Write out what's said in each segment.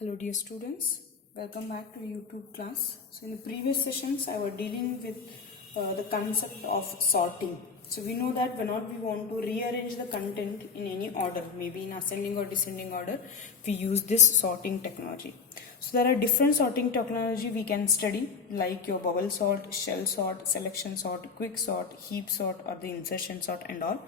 Hello dear students, welcome back to YouTube class. So in the previous sessions I was dealing with the concept of sorting. So we know that whenever we want to rearrange the content in any order, maybe in ascending or descending order, we use this sorting technology. So there are different sorting technology we can study, like your bubble sort, shell sort, selection sort, quick sort, heap sort, or the insertion sort and all.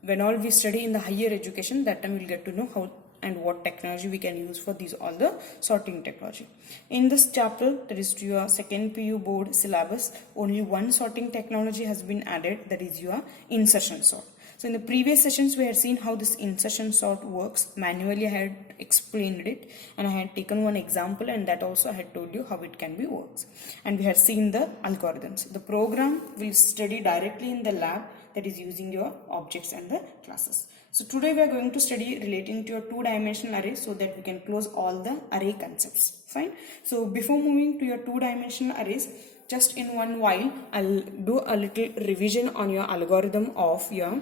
When all we study in the higher education, that time we'll get to know how and what technology we can use for these all the sorting technology. In this chapter, that is to your second PU board syllabus, only one sorting technology has been added, that is your insertion sort. So in the previous sessions we had seen how this insertion sort works. Manually I had explained it and I had taken one example, and that also I had told you how it can be works. And we had seen the algorithms. The program will study directly in the lab, that is using your objects and the classes. So today we are going to study relating to your two-dimensional array, so that we can close all the array concepts. Fine. So before moving to your two-dimensional arrays, just in one while I'll do a little revision on your algorithm of your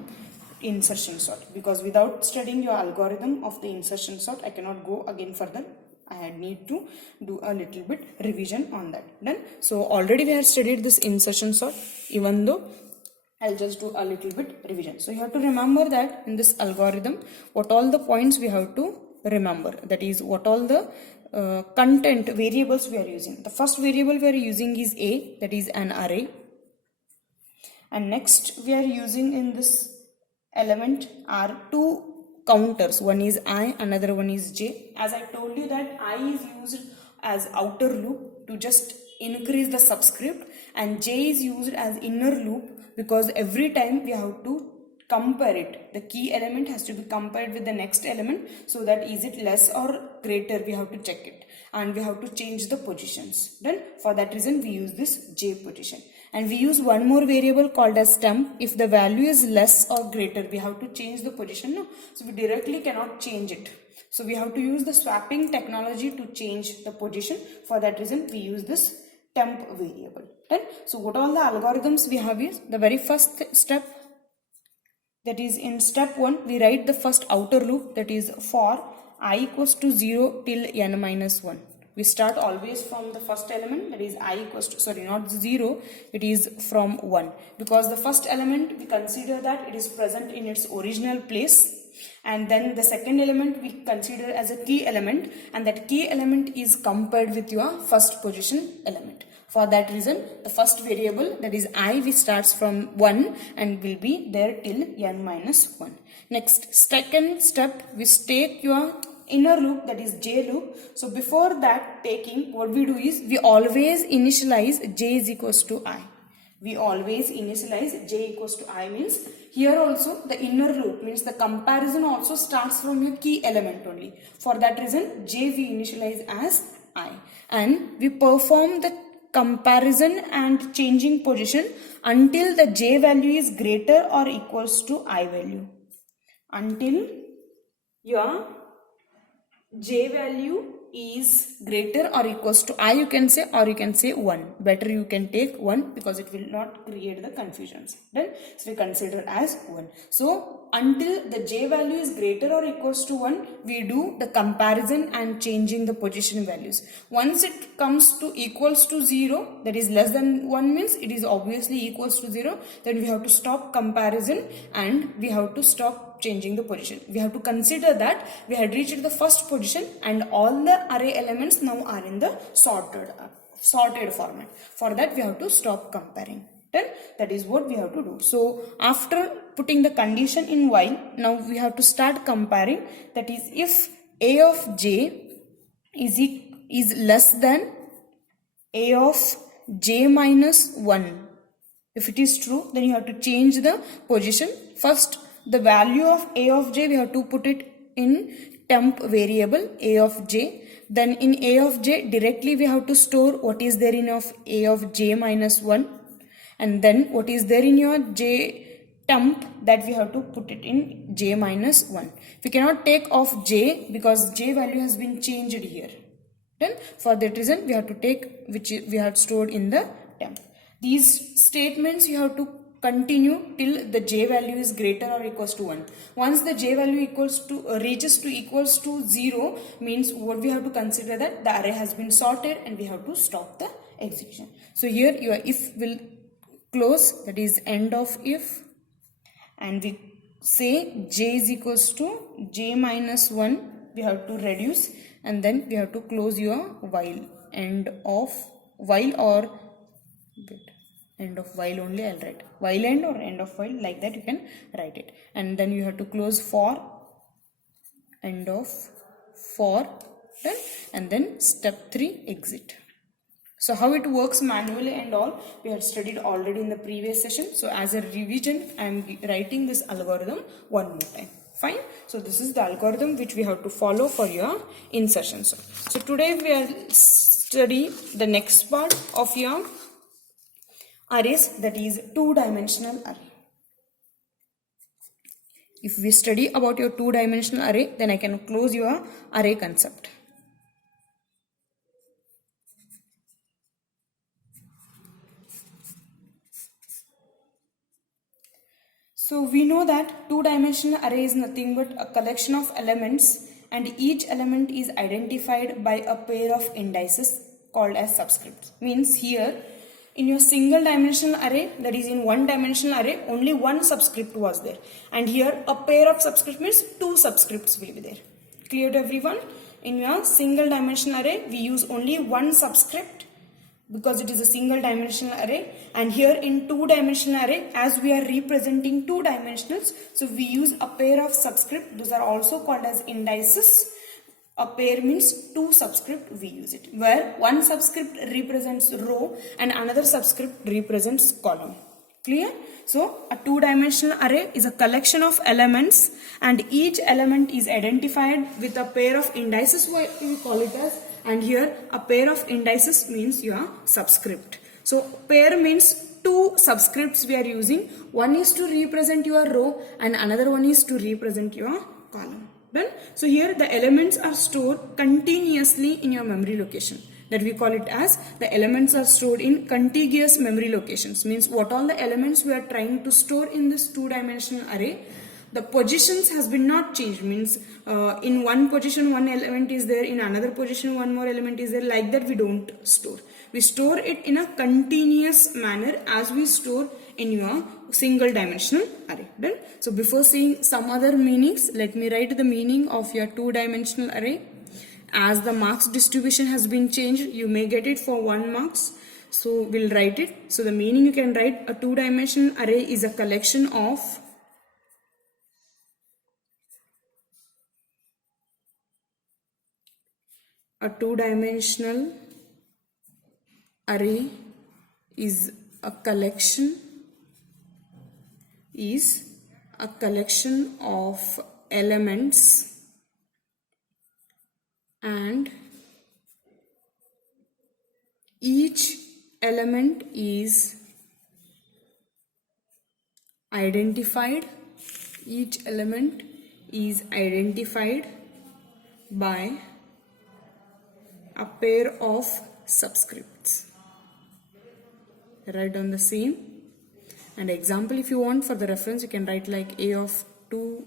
insertion sort, because without studying your algorithm of the insertion sort I cannot go again further. I need to do a little bit revision on that. Done. So already we have studied this insertion sort, even though I'll just do a little bit revision. So you have to remember that in this algorithm, what all the points we have to remember, that is what all the content variables we are using. The first variable we are using is A, that is an array, and next we are using in this element are two counters, one is I, another one is J. As I told you that I is used as outer loop to just increase the subscript, and J is used as inner loop because every time we have to compare it. The key element has to be compared with the next element, so that is it less or greater, we have to check it, and we have to change the positions. Done. For that reason we use this J position. And we use one more variable called as temp. If the value is less or greater, we have to change the position. No? So we directly cannot change it. So we have to use the swapping technology to change the position. For that reason we use this temp variable. Right? So what all the algorithms we have is, the very first step, that is in step 1 we write the first outer loop, that is for I equals to 0 till n minus 1. We start always from the first element, that is I equals to, sorry, not 0, it is from 1, because the first element we consider that it is present in its original place, and then the second element we consider as a key element, and that key element is compared with your first position element. For that reason, the first variable, that is I, we starts from 1 and will be there till n minus 1. Next, second step, we take your inner loop, that is J loop. So before that taking, what we do is we always initialize J is equals to I. We always initialize J equals to I, means here also the inner loop, means the comparison also starts from your key element only. For that reason J we initialize as I, and we perform the comparison and changing position until the J value is greater or equals to I value. Until your J value is greater or equals to I, you can say, or you can say 1. Better you can take 1, because it will not create the confusions. Then so we consider as 1. So until the J value is greater or equals to 1, we do the comparison and changing the position values. Once it comes to equals to 0, that is less than 1 means it is obviously equals to 0, then we have to stop comparison and we have to stop changing the position. We have to consider that we had reached the first position and all the array elements now are in the sorted format. For that we have to stop comparing. Then that is what we have to do. So after putting the condition in while, now we have to start comparing. That is, if A of J is less than A of J minus 1. If it is true, then you have to change the position. First, the value of A of J, we have to put it in temp variable A of J. Then in A of J, directly we have to store what is there in of A of J minus 1. And then what is there in your J temp, that we have to put it in J minus 1. We cannot take off J because J value has been changed here. Then for that reason we have to take which we have stored in the temp. These statements you have to continue till the j value is greater or equals to 1. Once the j value equals to reaches to equals to 0, means what we have to consider that the array has been sorted and we have to stop the execution. So here your if will close, that is end of if, and we say j is equals to j minus 1, we have to reduce, and then we have to close your while, end of while, or end of while only I'll write, while end or end of while, like that you can write it. And then you have to close for, end of for, done, and then step 3 exit. So how it works manually and all we had studied already in the previous session. So as a revision I am writing this algorithm one more time. Fine. So this is the algorithm which we have to follow for your insertion. So today we are study the next part of your arrays, that is two-dimensional array. If we study about your two-dimensional array, then I can close your array concept. So we know that two-dimensional array is nothing but a collection of elements, and each element is identified by a pair of indices called as subscripts. Means here in your single dimensional array, that is in one dimensional array, only one subscript was there, and here a pair of subscripts means two subscripts will be there. Clear to everyone? In your single dimensional array we use only one subscript because it is a single dimensional array, and here in two dimensional array, as we are representing two dimensionals, so we use a pair of subscript. Those are also called as indices. A pair means two subscript we use it, where one subscript represents row and another subscript represents column. Clear? So a two-dimensional array is a collection of elements, and each element is identified with a pair of indices, we call it as, and here a pair of indices means your subscript. So pair means two subscripts we are using. One is to represent your row and another one is to represent your column. Done? So here the elements are stored continuously in your memory location, that we call it as the elements are stored in contiguous memory locations. Means what all the elements we are trying to store in this two-dimensional array, the positions has been not changed. Means in one position one element is there, in another position one more element is there, like that we don't store. We store it in a continuous manner as we store in your single dimensional array. Done? So before seeing some other meanings, let me write the meaning of your two-dimensional array. As the marks distribution has been changed, you may get it for 1 marks. So we'll write it. So the meaning you can write, a two-dimensional array is a collection of a two-dimensional array is a collection of elements, and each element is identified by a pair of subscripts. Write down the same. And example, if you want for the reference, you can write like a of 2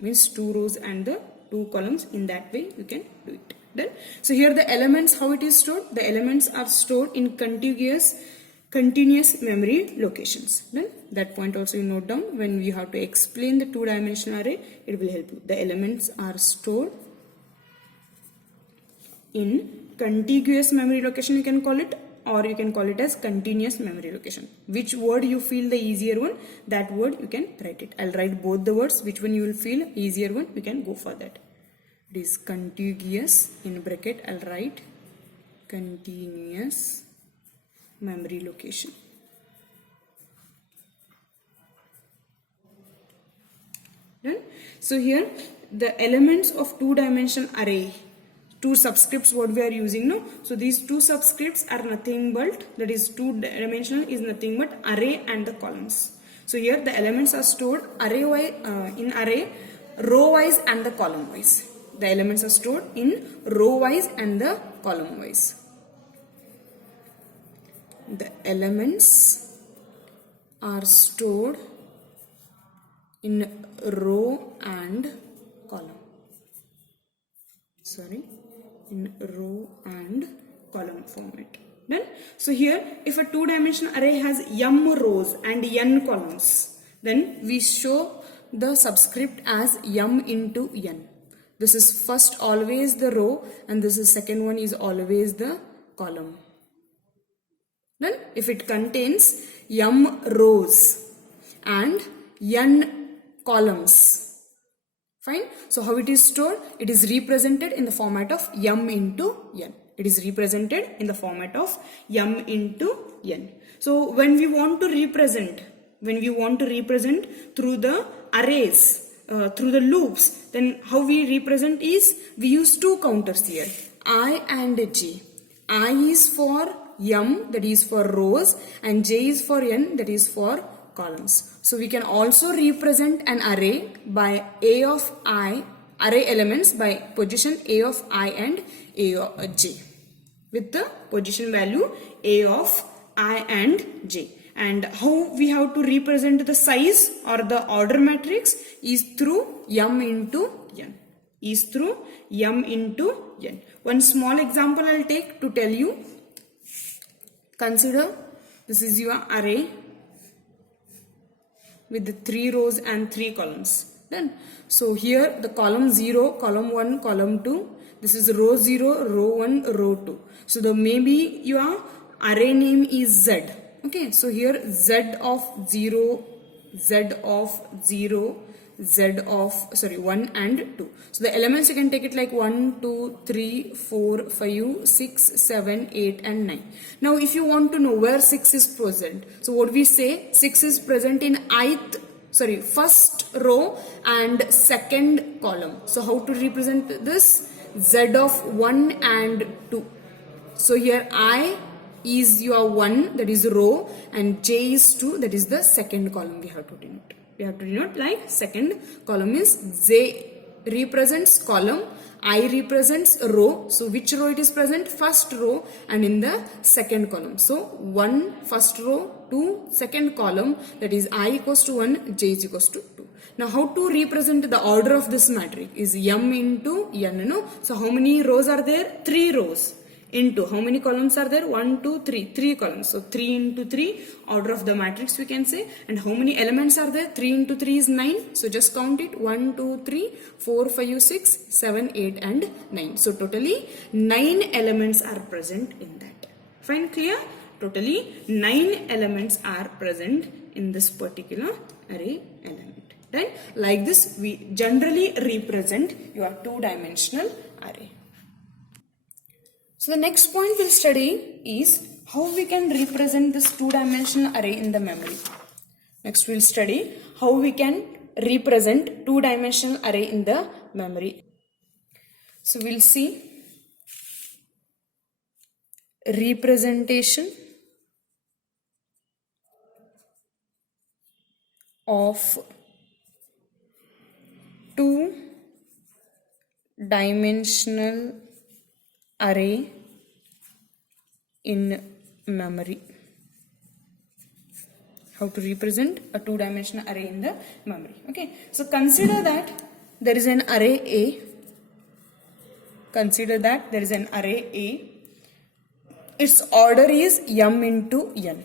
means 2 rows and the 2 columns. In that way you can do it. Done? So here the elements, how it is stored? The elements are stored in continuous memory locations. Done? That point also you note down. When you have to explain the two-dimensional array, it will help you. The elements are stored in contiguous memory location, you can call it, or you can call it as continuous memory location. Which word you feel the easier one, that word you can write it. I'll write both the words. Which one you will feel easier one, you can go for that. It is contiguous, in bracket I'll write continuous memory location. Done? So here the elements of two-dimensional array, two subscripts what we are using, no? So these two subscripts are nothing but, that is two-dimensional is nothing but array and the columns. So here the elements are stored in array row wise and the column wise. The elements are stored in row wise and the column wise. The elements are stored in row and column. In row and column format. Done? So here, if a two-dimensional array has m rows and n columns, then we show the subscript as m into n. This is first always the row and this is second one is always the column. Then if it contains m rows and n columns, fine. So how it is stored? It is represented in the format of m into n. It is represented in the format of m into n. So when we want to represent through the arrays, through the loops, then how we represent is we use two counters here, I and j. I is for m, that is for rows, and j is for n, that is for columns. So we can also represent an array by a of I, array elements by position a of I and a of j, with the position value a of I and j. And how we have to represent the size or the order matrix is through m into n. One small example I'll take to tell you. Consider this is your array with the 3 rows and 3 columns. Then, so here the column 0, column 1, column 2. This is row 0, row 1, row 2. So the maybe your array name is Z. Okay, so here Z of 0, Z of 0, Z of 1 and 2. So the elements you can take it like 1, 2, 3, 4, 5, 6, 7, 8 and 9. Now if you want to know where 6 is present, so what we say, 6 is present in first row and second column. So how to represent this? Z of 1 and 2. So here I is your 1, that is row, and j is 2, that is the second column we have to denote. We have to denote like second column is j represents column, I represents row. So which row it is present? First row and in the second column. So 1 first row, 2 second column, that is I equals to 1, j is equals to 2. Now how to represent the order of this matrix is m into n. No? So how many rows are there? 3 rows. Into how many columns are there? 1, 2, 3. 3 columns. So 3 into 3, order of the matrix we can say. And how many elements are there? 3 into 3 is 9. So just count it. 1, 2, 3, 4, 5, 6, 7, 8 and 9. So totally 9 elements are present in that. Fine, clear? Totally 9 elements are present in this particular array element. Right? Like this we generally represent your two-dimensional array. So the next point we'll study is how we can represent this two-dimensional array in the memory. Next we'll study how we can represent two-dimensional array in the memory. So we'll see representation of two-dimensional array in memory. How to represent a two-dimensional array in the memory. Okay, so consider that there is an array A. Consider that there is an array A. Its order is m into n.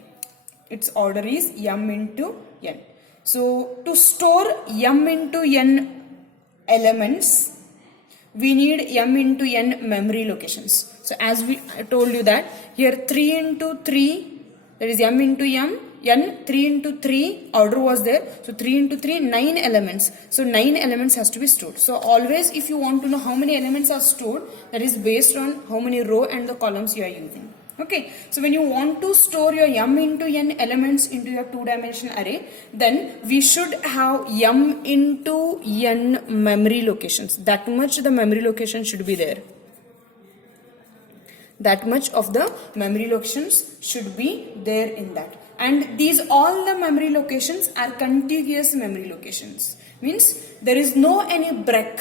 Its order is m into n. So to store m into n elements, we need m into n memory locations. So as I told you that here 3 into 3, that is m into n, 3 into 3 order was there. So 3 into 3, 9 elements. So 9 elements has to be stored. So always if you want to know how many elements are stored, that is based on how many row and the columns you are using. Okay, so when you want to store your m into n elements into your two-dimensional array, then we should have m into n memory locations. That much the memory location should be there. That much of the memory locations should be there in that. And these all the memory locations are contiguous memory locations. Means there is no any break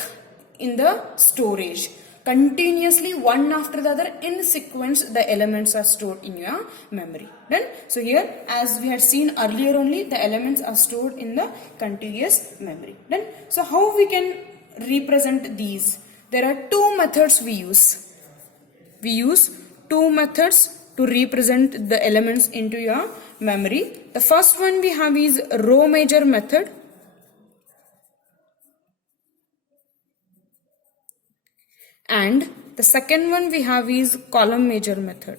in the storage. continuously one after the other in sequence the elements are stored in your memory. Then so here as we had seen earlier only, the elements are stored in the contiguous memory. Then so how we can represent these? There are two methods we use. We use two methods to represent the elements into your memory. The first one we have is row major method, and the second one we have is column major method.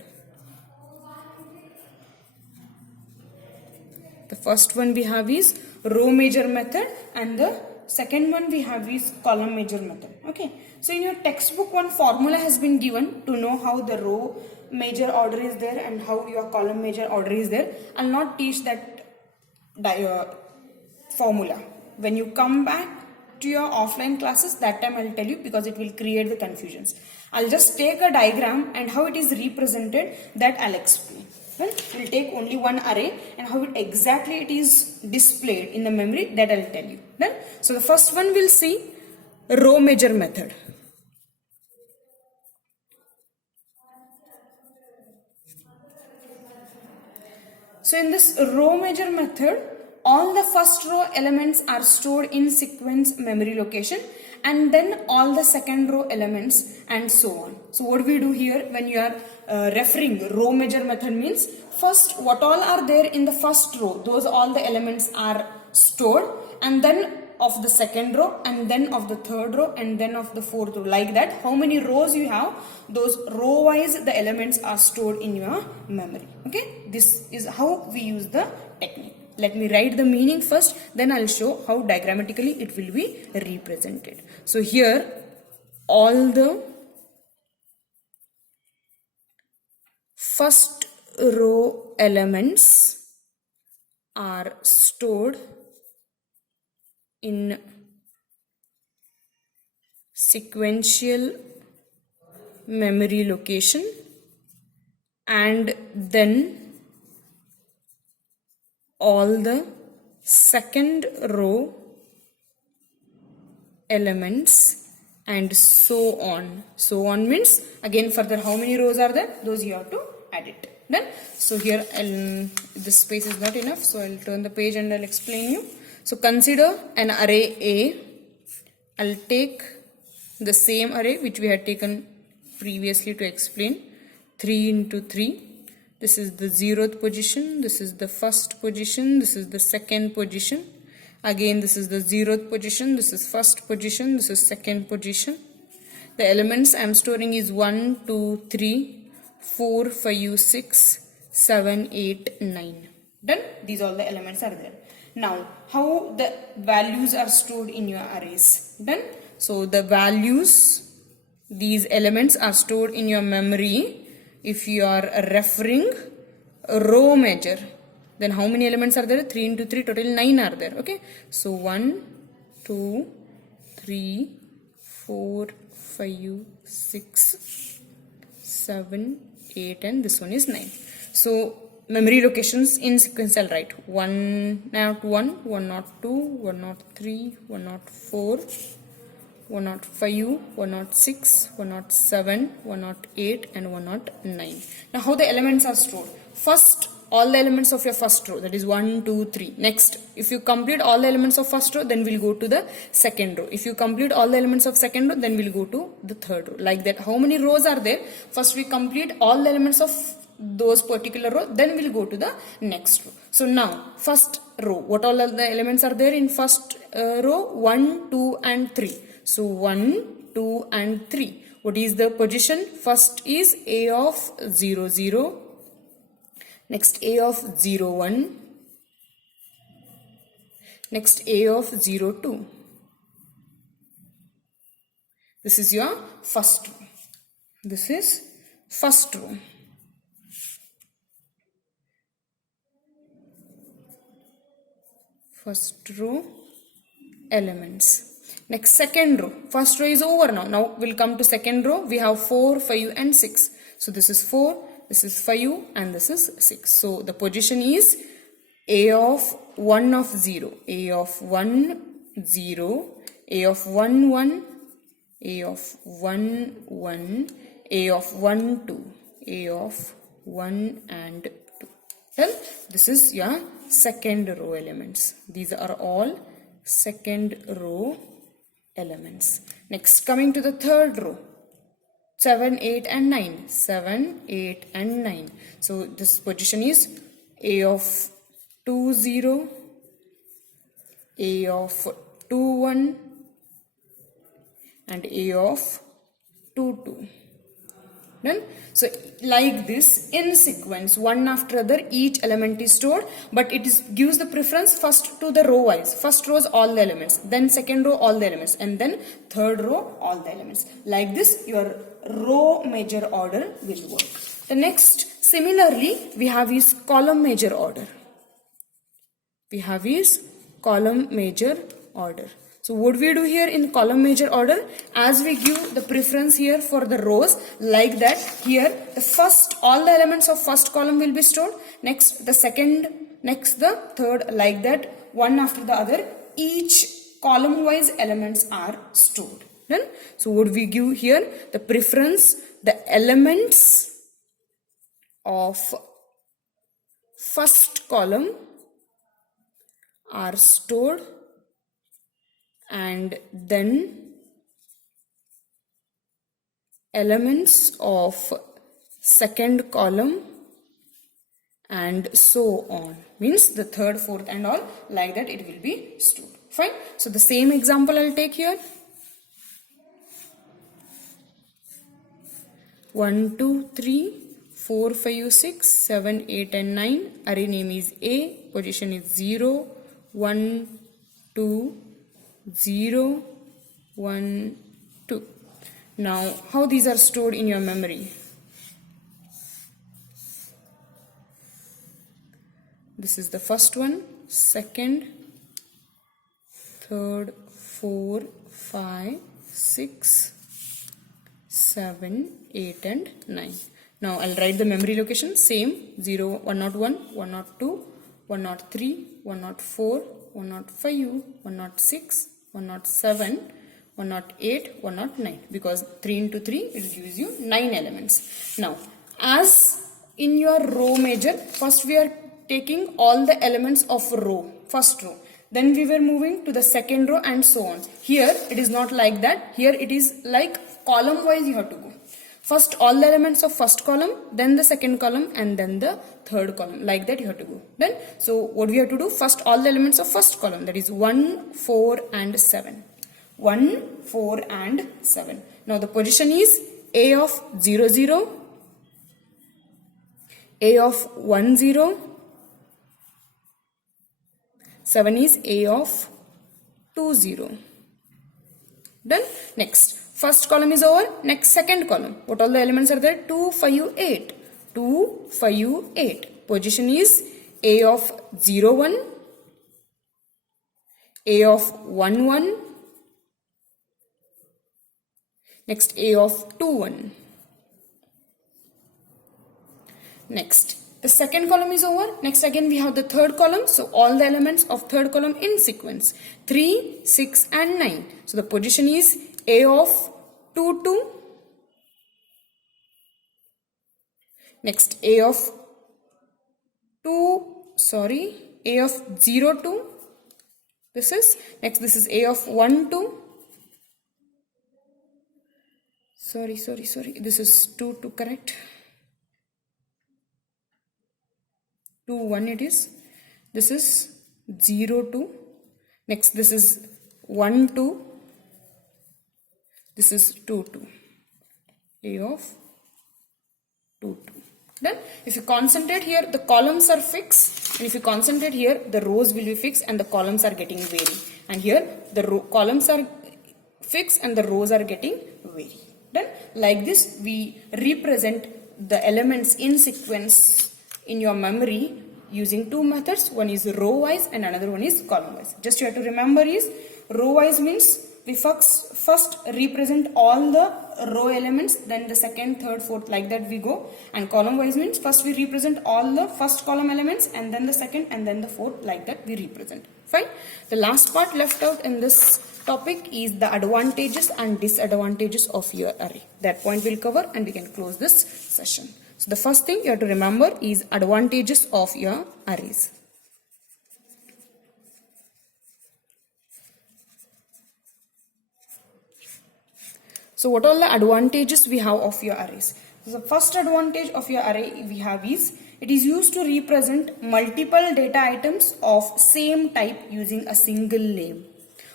The first one we have is row major method and the second one we have is column major method. Okay, so in your textbook one formula has been given to know how the row major order is there and how your column major order is there. I'll not teach that formula. When you come back to your offline classes, that time I'll tell you, because it will create the confusions. I'll just take a diagram and how it is represented, that I'll explain. Well, we'll take only one array and how exactly it is displayed in the memory, that I'll tell you. Then, so the first one we'll see row major method. So in this row major method, all the first row elements are stored in sequence memory location, and then all the second row elements and so on. So what we do here when you are referring row major method means, first what all are there in the first row, those all the elements are stored, and then of the second row, and then of the third row, and then of the fourth row, like that. How many rows you have, those row wise the elements are stored in your memory. Okay, this is how we use the technique. Let me write the meaning first, then I'll show how diagrammatically it will be represented. So here all the first row elements are stored in sequential memory location, and then all the second row elements and so on. So on means again further how many rows are there, those you have to add it. Then so here this space is not enough, so I'll turn the page and I'll explain you. So consider an array A. I'll take the same array which we had taken previously to explain, 3 into 3. This is the 0th position, this is the first position, this is the second position. Again this is the 0th position, this is first position, this is second position. The elements I am storing is 1, 2, 3, 4, 5, 6, 7, 8, 9. Done? These all the elements are there. Now how the values are stored in your arrays? Done? So the values, these elements are stored in your memory. If you are referring row major, then how many elements are there? 3 into 3, total 9 are there. Okay, so 1, 2, 3, 4, 5, 6, 7, 8, and this one is 9. So memory locations in sequence I'll write 101, 102, 103, 104, 105, 106, 107, 108, and 109. Now how the elements are stored? First, all the elements of your first row, that is 1, 2, 3. Next, if you complete all the elements of first row, then we'll go to the second row. If you complete all the elements of second row, then we'll go to the third row. Like that. How many rows are there? First we complete all the elements of those particular row, then we'll go to the next row. So now, first row, what all the elements are there in first row? 1, 2, and 3. So 1, 2, and 3. What is the position? First is A of 0, 0. Next A of 0, 1. Next A of 0, 2. This is your first row. This is first row. First row elements. Next, second row. First row is over now. Now we'll come to second row. We have 4, 5, and 6. So this is 4, this is 5, and this is 6. So the position is A of 1 of 0, A of 1, 0, A of 1, 1, A of 1 1, A of 1 2, A of 1 and 2. Then this is your second row elements. These are all second row elements. Next, coming to the third row, 7 8 and 9, 7 8 and 9. So this position is A of 2 0, A of 2 1 and A of 2 2. Done? So like this, in sequence, one after other, each element is stored, but it gives the preference first to the row wise. First row is all the elements, then second row all the elements, and then third row all the elements. Like this, your row major order will work. The next, similarly, we have is column major order. We have is column major order. So what we do here in column major order, as we give the preference here for the rows, like that, here the first, all the elements of first column will be stored, next the second, next the third, like that, one after the other, each column wise elements are stored. Then, so what we give here, the preference, the elements of first column are stored, and then elements of second column and so on. Means the third, fourth and all, like that it will be stored. Fine. So the same example I'll take here. 1 2 3 4 5 6 7 8 and 9. Array name is A. Position is 0 1 2 0 1 2. Now how these are stored in your memory? This is the first one, second, third, 4 5 6 7 8 and 9. Now I'll write the memory location, same, 0 101 102 103 104 105 106 107 108 109, because 3 into 3 it gives you 9 elements. Now as in your row major, first we are taking all the elements of row, first row, then we were moving to the second row and so on. Here it is not like that. Here it is like column wise you have to go. First all the elements of first column, then the second column, and then the third column. Like that you have to go. Then, so what we have to do? First all the elements of first column, that is 1, 4 and 7. 1, 4 and 7. Now the position is A of 0, 0, A of 1, 0, 7 is A of 2, 0. Done. Next. First column is over. Next second column. What all the elements are there? 2, 5, 8. 2, 5, 8. Position is A of 0, 1. A of 1, 1. Next A of 2, 1. Next. The second column is over. Next again we have the third column. So all the elements of third column in sequence. 3, 6 and 9. So the position is A of 2, 2. Next A of 0, 2. This is, next this is A of 1, 2. Sorry. This is 2, 2, correct. 2, 1 it is. This is 0, 2. Next this is 1, 2. This is 2, 2. A of 2, 2. Then if you concentrate here, the columns are fixed, and if you concentrate here, the rows will be fixed and the columns are getting vary. And here the columns are fixed and the rows are getting vary. Then like this we represent the elements in sequence in your memory using two methods. One is row wise and another one is column wise. Just you have to remember is row wise means we first represent all the row elements, then the second, third, fourth, like that we go. And column wise means first we represent all the first column elements and then the second and then the fourth, like that we represent. Fine. The last part left out in this topic is the advantages and disadvantages of your array. That point we'll cover and we can close this session. So the first thing you have to remember is advantages of your arrays. So what are the advantages we have of your arrays? So the first advantage of your array we have is it is used to represent multiple data items of same type using a single name.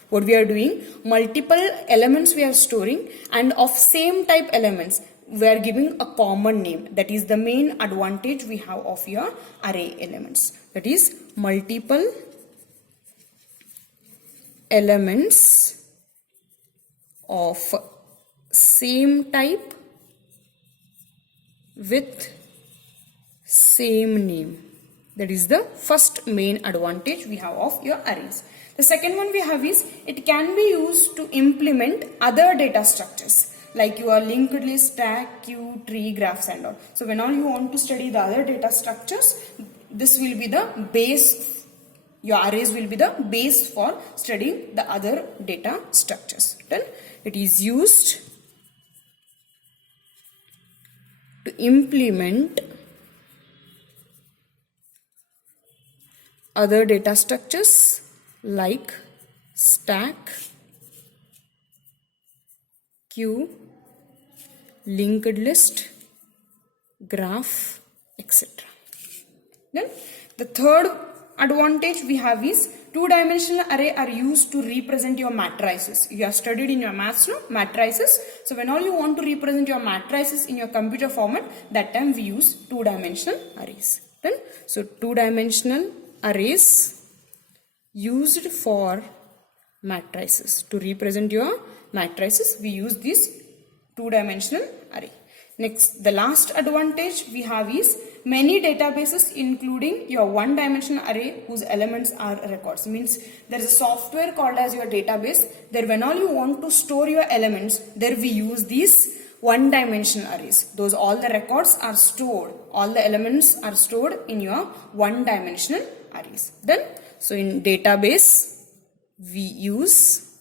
What we are doing, multiple elements we are storing and of same type elements we are giving a common name. That is the main advantage we have of your array elements. That is multiple elements of same type with same name. That is the first main advantage we have of your arrays. The second one we have is it can be used to implement other data structures like your linked list, stack, queue, tree, graphs and all. So when all you want to study the other data structures, this will be the base. Your arrays will be the base for studying the other data structures. Then it is used to implement other data structures like stack, queue, linked list, graph, etc. Then the third advantage we have is two-dimensional array are used to represent your matrices. You have studied in your maths, no? Matrices. So when all you want to represent your matrices in your computer format, that time we use two-dimensional arrays. Then so two-dimensional arrays used for matrices. To represent your matrices, we use this two-dimensional array. Next, the last advantage we have is many databases including your one-dimensional array whose elements are records. Means there is a software called as your database. There when all you want to store your elements, there we use these one-dimensional arrays. Those all the records are stored. All the elements are stored in your one-dimensional arrays. Then so in database we use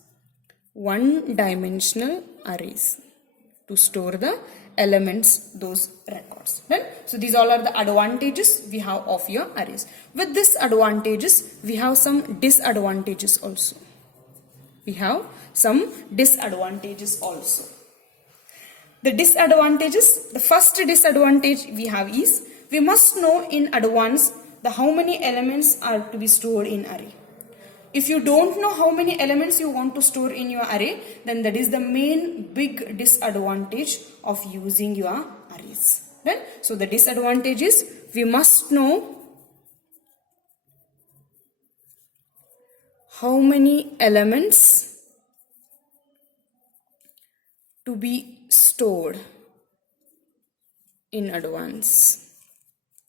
one-dimensional arrays to store the elements, those records. Then so these all are the advantages we have of your arrays. With this advantages we have some disadvantages also. We have some disadvantages also. The disadvantages, the first disadvantage we have is we must know in advance the how many elements are to be stored in array. If you don't know how many elements you want to store in your array, then that is the main big disadvantage of using your arrays. Then so the disadvantage is we must know how many elements to be stored in advance.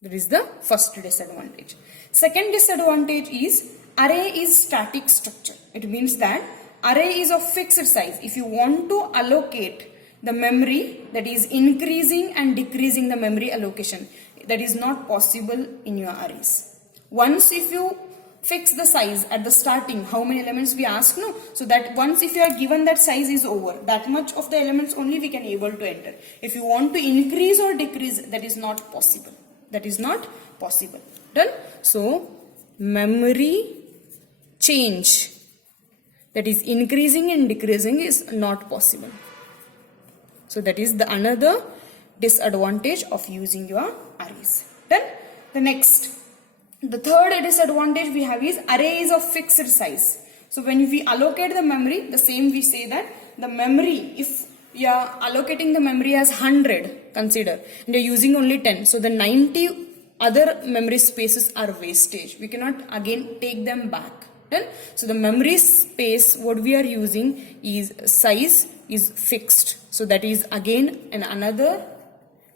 That is the first disadvantage. Second disadvantage is array is static structure. It means that array is of fixed size. If you want to allocate the memory, that is increasing and decreasing the memory allocation, that is not possible in your arrays. Once if you fix the size at the starting, how many elements we ask, no? So that once if you are given that size is over, that much of the elements only we can able to enter. If you want to increase or decrease, that is not possible. That is not possible. Done? So memory change, that is increasing and decreasing, is not possible. So that is the another disadvantage of using your arrays. Then the next, the third disadvantage we have is array is of fixed size. So when we allocate the memory, the same we say that the memory, if you are allocating the memory as 100, consider, and you are using only 10, so the 90 other memory spaces are wastage. We cannot again take them back. Then so the memory space what we are using is size is fixed. So that is again another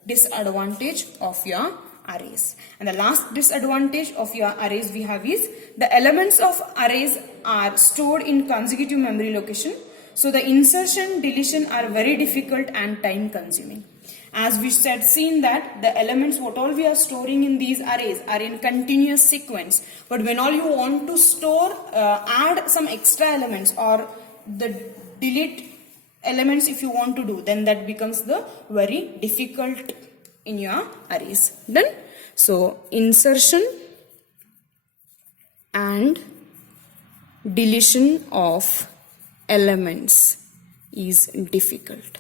disadvantage of your arrays. And the last disadvantage of your arrays we have is the elements of arrays are stored in consecutive memory location. So the insertion, deletion are very difficult and time consuming. As we said, seen that the elements what all we are storing in these arrays are in continuous sequence. But when all you want to store, add some extra elements or the delete elements if you want to do, then that becomes the very difficult in your arrays. Done? So insertion and deletion of elements is difficult.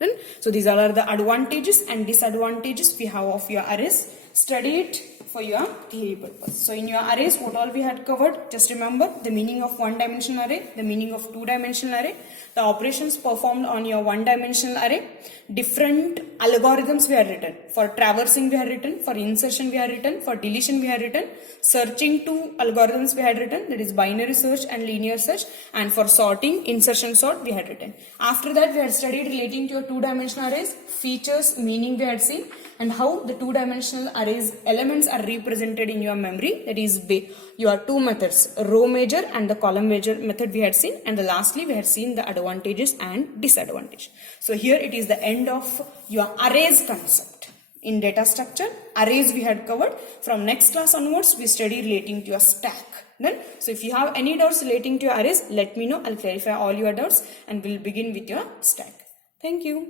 Then, so these all are the advantages and disadvantages we have of your arrays. Study it for your theory purpose. So in your arrays, what all we had covered, just remember the meaning of one-dimensional array, the meaning of two-dimensional array, the operations performed on your one-dimensional array, different algorithms we have written. For traversing we have written, for insertion we have written, for deletion we have written, searching two algorithms we had written, that is binary search and linear search, and for sorting, insertion sort we had written. After that we had studied relating to your two-dimensional arrays, features, meaning we had seen, and how the two-dimensional arrays elements are represented in your memory, that is your two methods, row measure and the column measure method we had seen, and lastly we had seen the advantages and disadvantages. So here it is the end of your arrays concept. In data structure, arrays we had covered. From next class onwards, we study relating to your stack. Then, so if you have any doubts relating to your arrays, let me know. I'll clarify all your doubts and we'll begin with your stack. Thank you.